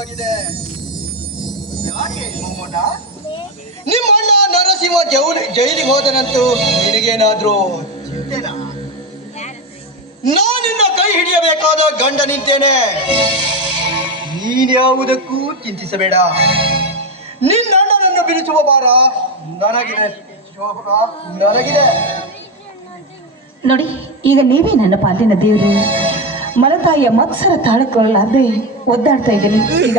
ಆಗಿದೆ. ಯಾಕೆ ಮೊಮ್ಮಣ್ಣ? ನಿಮ್ಮ ಅಣ್ಣ ನರಸಿಂಹ ಜೈಲಿಗೆ ಹೋದನಂತೂ ನಿನಗೇನಾದ್ರೂ ಚಿಂತೆನಾ? ನಾನಿನ್ನ ಕೈ ಹಿಡಿಯಬೇಕಾದ ಗಂಡ ನಿಂತೇನೆ. ನೀನ್ಯಾವುದಕ್ಕೂ ಚಿಂತಿಸಬೇಡ. ನಿನ್ನ ಅಣ್ಣನನ್ನು ಬಿಡಿಸುವ ಭಾರ ನನಗಿದೆ. ನನಗಿದೆ ನೋಡಿ, ಈಗ ನೀವೇ ನನ್ನ ಪಾಲಿನ ದೇವರು. ಮಲತಾಯಿಯ ಮತ್ಸರ ತಾಳಕೊಳ್ಳಲಾರ್ದೆ ಒದ್ದಾಡ್ತಾ ಇದ್ದೀನಿ. ಈಗ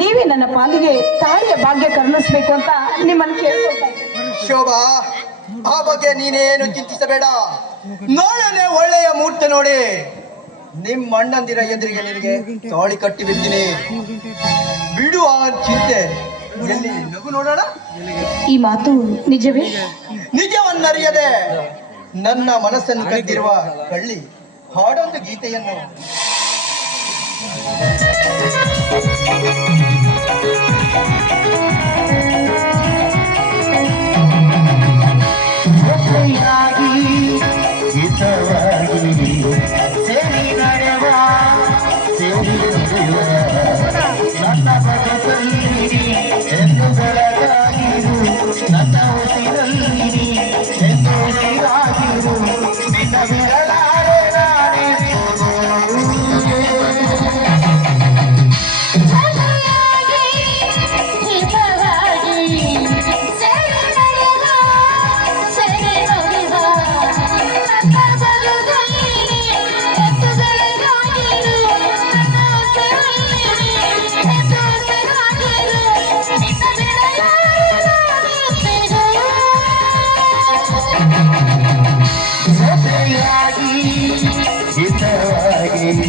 ನೀವೇ ನನ್ನ ಪಾಲಿಗೆ ತಾಳಿಯ ಭಾಗ್ಯ ಕರುಣಿಸ್ಬೇಕು ಅಂತ ನಿಮ್ಮನ್ನು ಕೇಳ್ಕೊಳ್ತಾ ಇದ್ದೀನಿ. ಶೋಭಾ, ಆ ಬಗ್ಗೆ ನೀನೇನು ಚಿಂತಿಸಬೇಡ. ನಾಳೆನೆ ಒಳ್ಳೆಯ ಮುಹೂರ್ತ ನೋಡಿ ನಿಮ್ಮ ಅಣ್ಣಂದಿರ ಎದುರಿಗೆ ನಿನಗೆ ತಾಳಿ ಕಟ್ಟಿ ಬಿಡ್ತೀನಿ. ಬಿಡು ಆ ಚಿಂತೆ. ಎಲ್ಲಿ ನಗು ನೋಡೋಣ. ಈ ಮಾತು ನಿಜವೇ? ನಿಜವನ್ನರಿಯದೆ ನನ್ನ ಮನಸ್ಸನ್ನು ಕದ್ದಿರುವ ಕಳ್ಳಿ ಹಾಡೊಂದು ಗೀತೆಯನ್ನು. ಹಿತವಾಗಿ